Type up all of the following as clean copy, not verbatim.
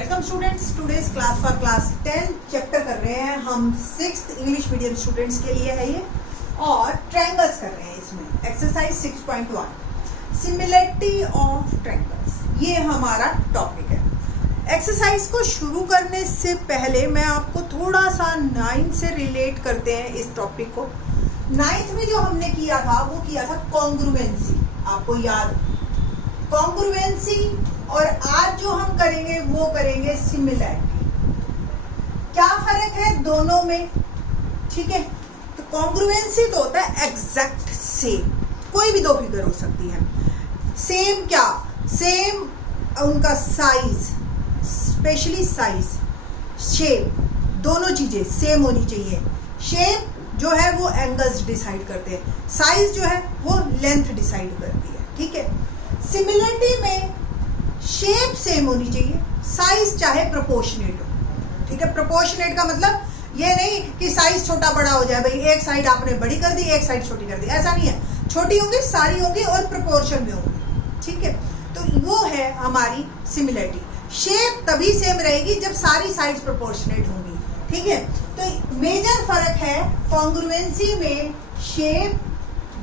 Welcome students, today's class for class 10 chapter कर रहे हैं हम 6th इंग्लिश मीडियम स्टूडेंट्स के लिए है ये, और ट्रायंगल्स कर रहे हैं इसमें। एक्सरसाइज 6.1 सिमिलरिटी ऑफ ट्रायंगल्स, ये हमारा टॉपिक है। एक्सरसाइज को शुरू करने से पहले मैं आपको थोड़ा सा 9th से रिलेट करते हैं इस टॉपिक को। 9th में जो हमने किया था वो किया था कॉन्ग्रुएंसी, आपको याद कॉन्ग्रुएंसी, और आज जो हम करेंगे वो करेंगे सिमिलरिटी। क्या फर्क है दोनों में, ठीक है? तो कॉन्ग्रुएंसी तो होता है एग्जैक्ट सेम, कोई भी दो फिगर हो सकती है। सेम क्या? सेम उनका साइज, स्पेशली साइज, शेप, दोनों चीजें सेम होनी चाहिए। शेप जो है वो एंगल्स डिसाइड करते हैं, साइज जो है वो लेंथ डिसाइड करती है, ठीक है? सिमिलरिटी में शेप सेम होनी चाहिए, साइज चाहे प्रोपोर्शनेट हो, ठीक है? प्रोपोर्शनेट का मतलब ये नहीं कि साइज छोटा बड़ा हो जाए, भाई एक साइड आपने बड़ी कर दी एक साइड छोटी कर दी, ऐसा नहीं है। छोटी होंगी, सारी होंगी और प्रोपोर्शन में होंगी, ठीक है? तो वो है हमारी सिमिलरिटी। शेप तभी सेम रहेगी जब सारी साइड्स प्रोपोर्शनेट होंगी, ठीक है? तो मेजर फर्क है कॉन्ग्रुएंसी में, शेप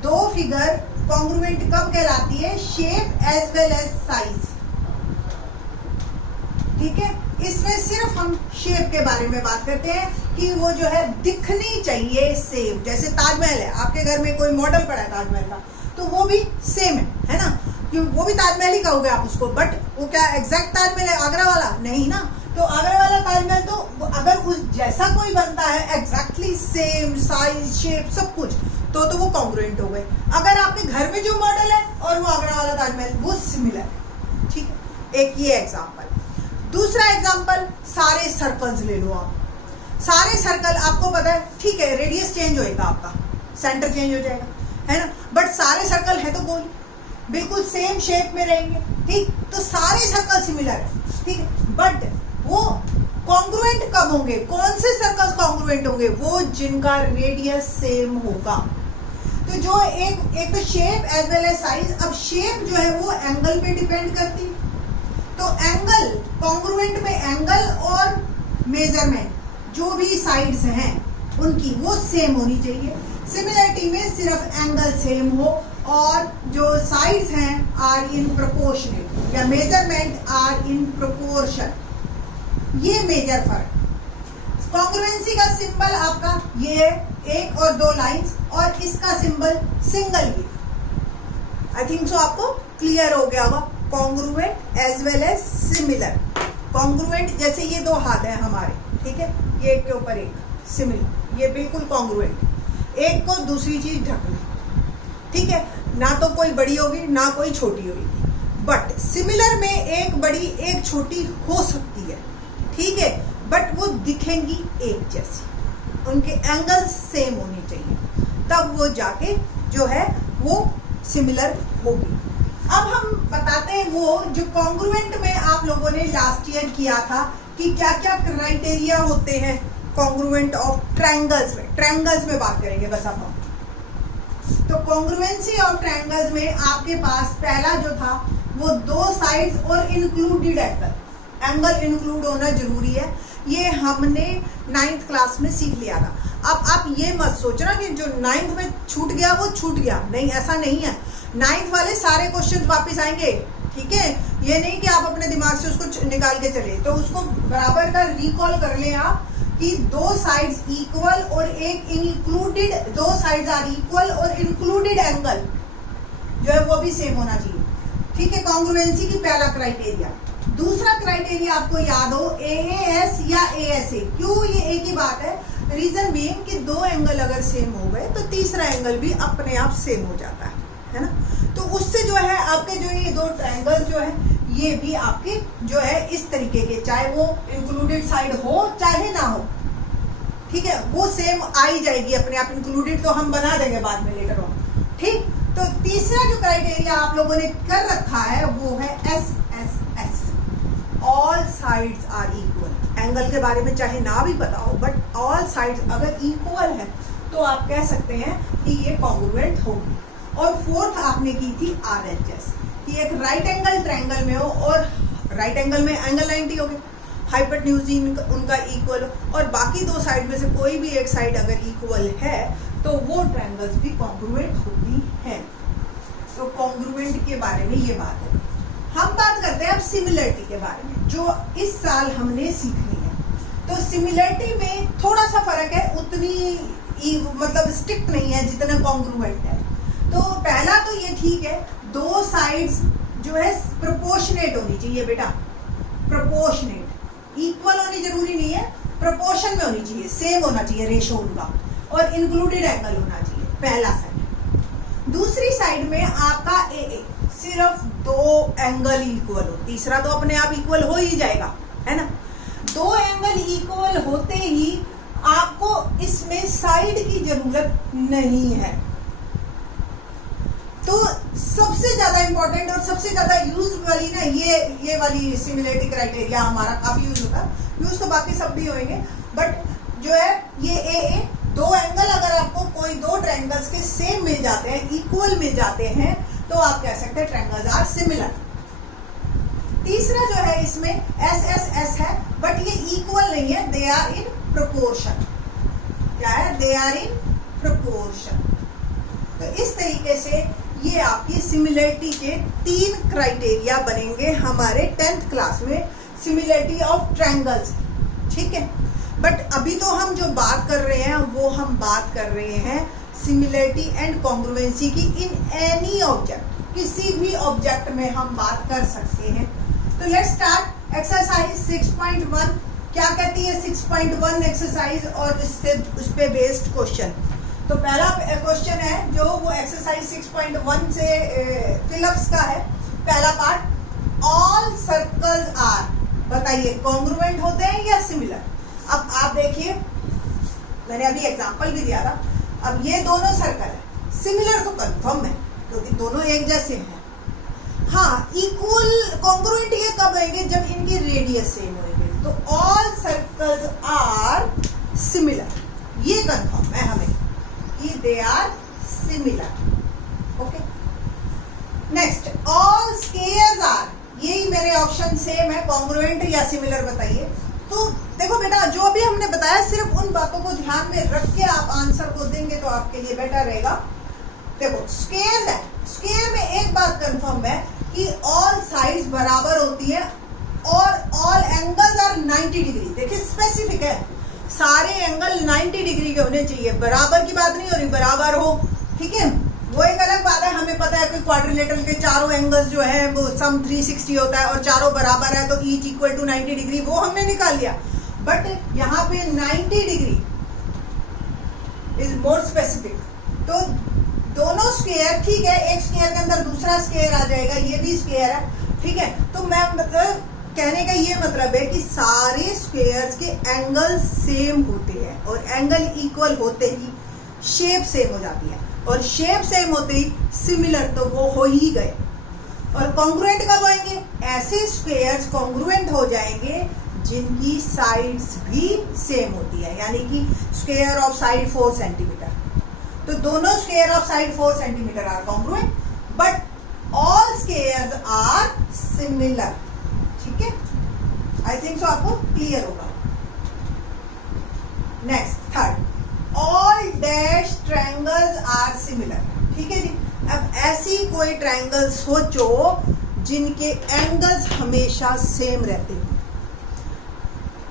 दो फिगर कॉन्ग्रुएंट कब कहलाती है? Shape as well as size, ठीक है? इसमें सिर्फ हम शेप के बारे में बात करते हैं कि वो जो है दिखनी चाहिए सेम। जैसे ताजमहल है, आपके घर में कोई मॉडल पड़ा है ताजमहल का, तो वो भी सेम है ना? कि वो भी ताजमहल ही कहोगे आप उसको, बट वो क्या एग्जैक्ट ताजमहल है आगरा वाला? नहीं ना। तो आगरा वाला ताजमहल तो अगर उस जैसा कोई बनता है एग्जैक्टली सेम साइज शेप सब कुछ, तो वो कॉन्ग्रुएंट हो गए। अगर आपके घर में जो मॉडल है और वो आगरा वाला ताजमहल, वो सिमिलर है, ठीक है? एक ये एग्जाम्पल। दूसरा एग्जाम्पल, सारे सर्कल्स ले लो आप। सारे सर्कल आपको पता है, ठीक है, रेडियस चेंज होएगा आपका, सेंटर चेंज हो जाएगा, है ना? बट सारे सर्कल है तो गोल, बिल्कुल सेम शेप में रहेंगे, ठीक? तो सारे सर्कल सिमिलर है, ठीक है? बट वो कॉन्ग्रुएंट कब होंगे? कौन से सर्कल्स कॉन्ग्रुएंट होंगे? वो जिनका रेडियस सेम होगा। तो जो एक तो shape as well as size. अब शेप जो है वो एंगल पे डिपेंड करती है, तो एंगल कॉन्ग्रुएंट में एंगल और मेजरमेंट जो भी साइड्स हैं उनकी वो सेम होनी चाहिए। सिमिलरिटी में सिर्फ एंगल सेम हो और जो साइड्स हैं आर इन प्रोपोर्शनेट, या मेजरमेंट आर इन प्रोपोर्शन, ये मेजर फर्क। कॉन्ग्रुएंसी का सिंबल आपका ये है, एक और दो लाइंस, और इसका सिंबल सिंगल ही। आई थिंक सो आपको क्लियर हो गया होगा। Congruent as well as similar. Congruent जैसे ये दो हाथ हैं हमारे, ठीक है, ये एक के ऊपर एक, सिमिलर, ये बिल्कुल कॉन्ग्रुएंट। एक को दूसरी चीज ढक ली, ठीक है? ना तो कोई बड़ी होगी ना कोई छोटी होगी, बट सिमिलर में एक बड़ी एक छोटी हो सकती है, ठीक है? बट वो दिखेंगी एक जैसी, उनके एंगल्स सेम होनी चाहिए, तब वो जाके जो है वो सिमिलर होगी। अब हम बताते हैं वो जो कॉन्ग्रुएंट में आप लोगों ने लास्ट ईयर किया था कि क्या क्या क्राइटेरिया होते हैं कॉन्ग्रुएंट ऑफ ट्रायंगल्स में। ट्रायंगल्स में बात करेंगे बस अब हम। तो कॉन्ग्रुएंसी ऑफ ट्रायंगल्स में आपके पास पहला जो था वो दो साइड्स और इंक्लूडेड एंगल, एंगल इंक्लूड होना जरूरी है। ये हमने 9th क्लास में सीख लिया था। अब आप ये मत सोचना कि जो 9th में छूट गया वो छूट गया, नहीं, ऐसा नहीं है। 9th वाले सारे क्वेश्चन वापस आएंगे, ठीक है? ये नहीं कि आप अपने दिमाग से उसको निकाल के चले, तो उसको बराबर का रिकॉल कर लें आप कि दो साइड्स इक्वल और एक इंक्लूडेड, दो साइड्स आर इक्वल और इंक्लूडेड एंगल जो है वो भी सेम होना चाहिए, ठीक है? कॉन्ग्रुएंसी की पहला क्राइटेरिया। दूसरा क्राइटेरिया आपको याद हो, AAS या ASA। क्यों ये एक ही बात है? रीजन बीइंग कि दो एंगल अगर सेम हो गए तो तीसरा एंगल भी अपने आप सेम हो जाता है ना? तो उससे जो है आपके जो ये दो ट्रायंगल्स जो है ये भी आपके जो है इस तरीके के, चाहे वो इंक्लूडेड साइड हो चाहे ना हो, ठीक है, वो सेम आ ही जाएगी अपने आप। इंक्लूडेड तो हम बना देंगे बाद में लेटर ऑन, ठीक? तो तीसरा जो क्राइटेरिया आप लोगों ने कर रखा है वो है SSS, all sides are equal. Angle के बारे में चाहे ना भी पता हो, बट ऑल साइड्स अगर इक्वल है तो आप कह सकते हैं कि ये कॉन्ग्रुएंट होगी। और फोर्थ आपने की थी RHS, कि एक राइट एंगल ट्रायंगल में हो, और राइट एंगल में एंगल 90 हो गए, हाइपोटेन्यूज उनका इक्वल और बाकी दो साइड में से कोई भी एक साइड अगर इक्वल है तो वो ट्रायंगल्स भी कॉन्ग्रुएंट होती हैं। तो कॉन्ग्रुएंट के बारे में ये बात है। हम बात करते हैं अब सिमिलरिटी के बारे में, जो इस साल हमने सीखनी है। तो सिमिलरिटी में थोड़ा सा फर्क है, उतनी मतलब स्ट्रिक्ट नहीं है जितना कॉन्ग्रुएंट है। तो पहला तो ये ठीक है, दो साइड्स जो है प्रोपोर्शनेट होनी चाहिए बेटा, प्रोपोर्शनेट, इक्वल होनी जरूरी नहीं है, प्रोपोर्शन में होनी चाहिए, सेम होना चाहिए रेशो उनका, और इंक्लूडेड एंगल होना चाहिए, पहला साइड। दूसरी साइड में आपका ए सिर्फ दो एंगल इक्वल हो, तीसरा तो अपने आप इक्वल हो ही जाएगा, है ना। दो एंगल इक्वल होते ही आपको इसमें साइड की जरूरत नहीं है। तो सबसे ज्यादा इंपॉर्टेंट और सबसे ज्यादा यूज वाली ना ये वाली सिमिलरिटी क्राइटेरिया हमारा काफी यूज होता है। यूज तो बाकी सब भी होंगे, बट जो है ये ए दो एंगल अगर आपको कोई दो ट्रायंगल्स के सेम मिल जाते हैं, इक्वल मिल जाते हैं, तो आप कह सकते हैं ट्रायंगल्स आर सिमिलर। तीसरा जो है इसमें एस है, बट ये इक्वल नहीं है, दे आर इन प्रोपोर्शन। क्या है? They are in proportion. तो इस तरीके से ये आपकी सिमिलरिटी के 3 क्राइटेरिया बनेंगे हमारे 10th क्लास में सिमिलरिटी ऑफ ट्रायंगल्स, ठीक है। बट अभी तो हम जो बात कर रहे हैं वो हम बात कर रहे हैं सिमिलरिटी एंड कॉन्ग्रुएंसी की इन एनी ऑब्जेक्ट, किसी भी ऑब्जेक्ट में हम बात कर सकते हैं। तो लेट्स स्टार्ट एक्सरसाइज 6.1। क्या कहती है 6.1 एक्सरसाइज और इससे उस पे बेस्ड क्वेश्चन। तो पहला क्वेश्चन है जो वो एक्सरसाइज 6.1 से फिलअप्स का है। पहला पार्ट, ऑल सर्कल्स आर, बताइए कॉन्ग्रुएंट होते हैं या सिमिलर। अब आप देखिए, मैंने अभी एग्जांपल भी दिया था। अब ये दोनों सर्कल है, सिमिलर तो कंफर्म है क्योंकि दोनों एक जैसे हैं। हाँ, इक्वल कॉन्ग्रुएंट ये कब होंगे? जब इनकी रेडियस सेम होंगे। तो ऑल सर्कल्स आर सिमिलर, ये कंफर्म है हमें कि they are similar. Okay, next, all squares are, यही मेरे ऑप्शन सेम है, कॉन्ग्रुएंट या सिमिलर बताइए। तो देखो बेटा, जो अभी हमने बताया सिर्फ उन बातों को ध्यान में रख के आप आंसर को देंगे तो आपके लिए बेटर रहेगा। देखो स्क्वायर है, स्क्वायर में एक बात कंफर्म है कि ऑल साइड्स बराबर होती है और ऑल एंगल्स आर 90 डिग्री। देखिए स्पेसिफिक है, सारे एंगल 90 डिग्री के होने चाहिए, बराबर की बात नहीं हो रही, बराबर हो, ठीक है। वो एक अलग बात है, हमें पता है कि क्वाड्रिलेटरल के चारों एंगल्स जो है वो सम 360 होता है और चारों बराबर है तो ईच इक्वल टू 90 डिग्री, वो हमने निकाल लिया। बट यहाँ पे 90 डिग्री इज मोर स्पेसिफिक। तो दोनों स्क्वायर, ठीक है, एक स्क्वायर के अंदर दूसरा स्क्वायर आ जाएगा, ये भी स्क्वायर है, ठीक है। तो मैं मतलब कहने का ये मतलब है कि सारे स्क्वायर्स के एंगल सेम होते हैं और एंगल इक्वल होते ही शेप सेम हो जाती है, और शेप सेम होते ही सिमिलर तो वो हो ही गए। और कॉन्ग्रुएंट कब आएंगे? ऐसे स्क्वायर्स कॉन्ग्रुएंट हो जाएंगे जिनकी साइड्स भी सेम होती है, यानी कि स्क्वायर ऑफ साइड 4 सेंटीमीटर। तो दोनों square of side 4 centimetre are congruent, but all squares are similar, ठीक है। आई थिंक सो आपको क्लियर होगा। Next, third, all dash triangles are similar, ठीक है जी। अब ऐसी कोई ट्रायंगल सोचो जिनके एंगल्स हमेशा सेम रहते हैं।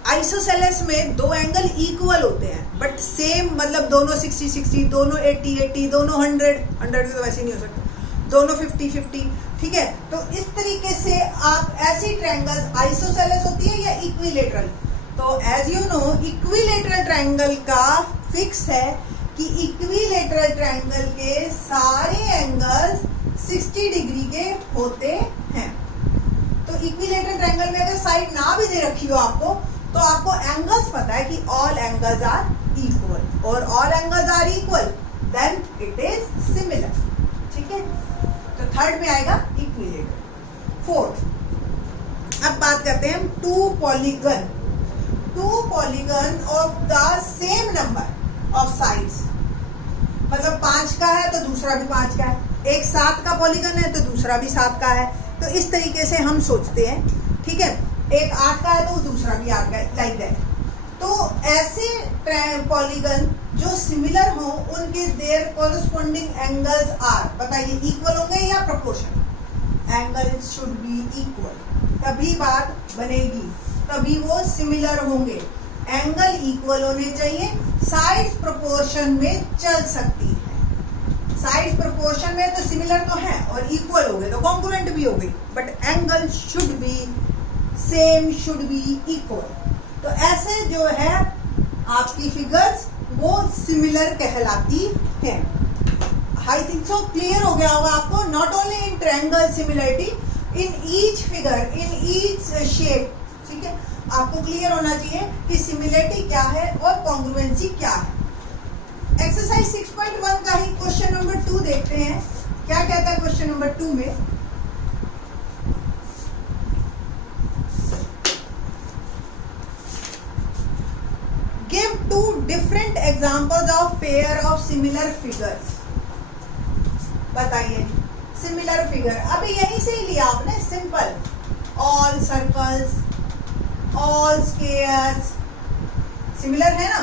आइसोसेलेस में दो एंगल इक्वल होते हैं बट सेम, मतलब दोनों 60-60, दोनों 80-80, दोनों 100 तो वैसे नहीं हो सकता, दोनों 50-50, ठीक है। तो इस तरीके से आप ऐसी ट्रायंगल्स आइसोसेलेस होती है या इक्विलेटरल। तो as you know equilateral triangle का फिक्स है कि इक्विलेटरल ट्रायंगल के सारे एंगल्स 60 डिग्री के होते हैं। तो इक्विलेटरल ट्रायंगल में अगर साइड ना भी दे रखी हो आपको, तो आपको एंगल्स पता है कि ऑल एंगल्स आर इक्वल, और all angles are equal then it is similar, ठीक है। तो थर्ड में आएगा इक्विलेटरल। फोर्थ, अब बात करते हैं to polygon of the same number of sides. मतलब 5 का है तो दूसरा भी 5 का है, एक 7 का पॉलीगन है तो दूसरा भी 7 का है। तो इस तरीके से हम सोचते हैं, ठीक है। एक 8 का है तो दूसरा भी 8 का है, लाइक दैट। तो ऐसे पॉलीगन जो सिमिलर हो उनके देयर कोरस्पॉन्डिंग एंगल्स आर, बताइए इक्वल होंगे या proportion? Angle should be equal, तभी बात बनेगी, तभी वो सिमिलर होंगे। एंगल इक्वल होने चाहिए, साइड्स प्रोपोर्शन में चल सकती है। साइड्स प्रोपोर्शन में तो सिमिलर तो है और इक्वल हो गए तो कॉन्ग्रुएंट भी हो गई, but angle should be same, should be equal. तो ऐसे जो है आपकी फिगर्स वो सिमिलर कहलाती हैं। आई थिंक सो क्लियर हो गया होगा आपको, not only in triangle similarity, in each figure, in each shape, ठीक है। आपको क्लियर होना चाहिए कि सिमिलरिटी क्या है और कॉन्ग्रुएंसी क्या है। एक्सरसाइज 6.1 का ही क्वेश्चन नंबर 2 देखते हैं, क्या कहता है क्वेश्चन नंबर 2 में। Give 2 different examples of pair of similar figures। बताइए सिमिलर फिगर, अभी यहीं से ही लिया आपने, simple, all circles, all squares, similar है ना।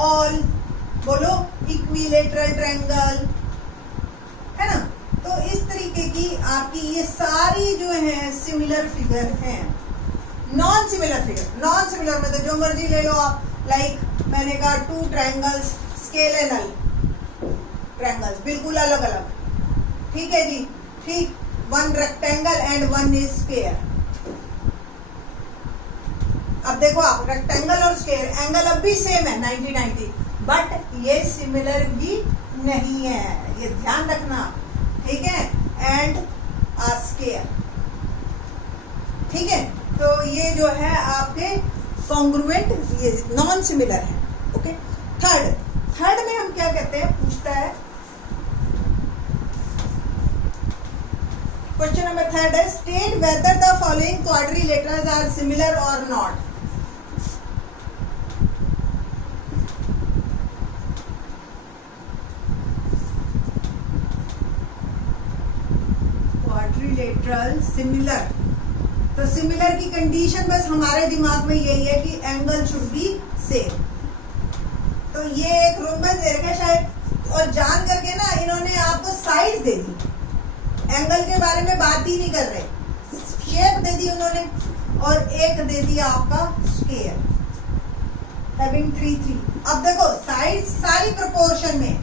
ऑल बोलो, इक्विलेटरल ट्रायंगल, है ना। तो इस तरीके की आपकी ये सारी जो है सिमिलर फिगर हैं। Non similar figure, non similar में तो जो मर्जी ले लो आप, लाइक मैंने कहा 2 ट्रायंगल्स, स्केलेनल ट्रायंगल्स, बिल्कुल अलग अलग, ठीक है जी, ठीक। 1 रेक्टेंगल एंड 1 इज स्क्वायर। अब देखो आप, रेक्टेंगल और स्क्वायर एंगल अब भी सेम है 90-90, बट ये सिमिलर भी नहीं है, ये ध्यान रखना, ठीक है। एंड आ स्क्वायर, ठीक है। तो ये जो है आपके कॉन्ग्रुएंट, ये नॉन सिमिलर है, ओके। थर्ड में हम क्या कहते हैं, पूछता है क्वेश्चन नंबर 3 है, state whether the following quadrilaterals are similar और नॉट। क्वाड्रिलेटरल सिमिलर, तो सिमिलर की कंडीशन बस हमारे दिमाग में यही है कि एंगल शुड बी सेम। तो ये एक रोम्बस दे रखा है शायद, और जान करके ना इन्होंने आपको साइज दे दी, एंगल के बारे में बात ही नहीं कर रहे, शेप दे दी उन्होंने, और एक दे दिया आपका स्क्वायर हैविंग 3-3। अब देखो साइड सारी प्रोपोर्शन में,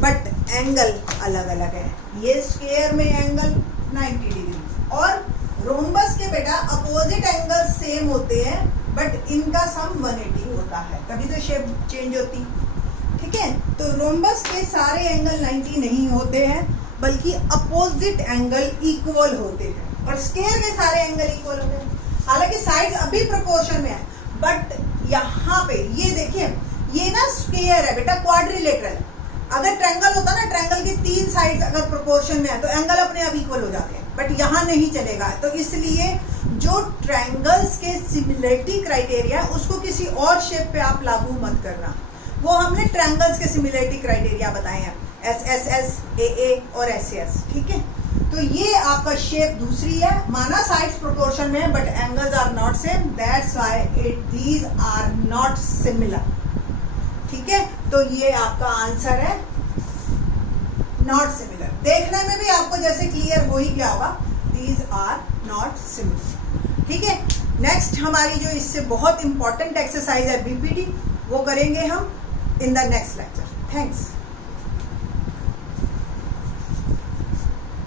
बट एंगल अलग अलग है। ये स्क्वायर में एंगल 90 डिग्री और रोम्बस के बेटा अपोजिट एंगल सेम होते हैं, बट इनका सम 180 होता है, तभी तो शेप चेंज होती, ठीक है। तो रोम्बस के सारे एंगल 90 नहीं होते हैं, बल्कि अपोजिट एंगल इक्वल होते हैं, और स्क्वायर के सारे एंगल इक्वल होते हैं। हालांकि साइड्स अभी प्रोपोर्शन में है, बट यहाँ पे ये देखिए, ये ना स्क्वायर है बेटा, क्वाड्रिलेटरल। अगर ट्रायंगल होता ना, ट्रायंगल की 3 साइड्स अगर प्रोपोर्शन में है तो एंगल अपने आप इक्वल हो जाते हैं, बट यहाँ नहीं चलेगा। तो इसलिए जो ट्रायंगल्स के सिमिलरिटी क्राइटेरिया उसको किसी और शेप पे आप लागू मत करना, वो हमने ट्रायंगल्स के सिमिलरिटी क्राइटेरिया बताए हैं, SSS, AA और SS, ठीक है। तो ये आपका शेप दूसरी है, माना साइड्स प्रोपोर्शन में, but angles are not same, that's why these are not similar, ठीक है। तो ये आपका आंसर है नॉट सिमिलर। देखने में भी आपको जैसे क्लियर हो ही गया होगा, दीज आर नॉट सिमिलर, ठीक है। नेक्स्ट हमारी जो इससे बहुत इंपॉर्टेंट एक्सरसाइज है BPD, वो करेंगे हम in the next lecture. Thanks.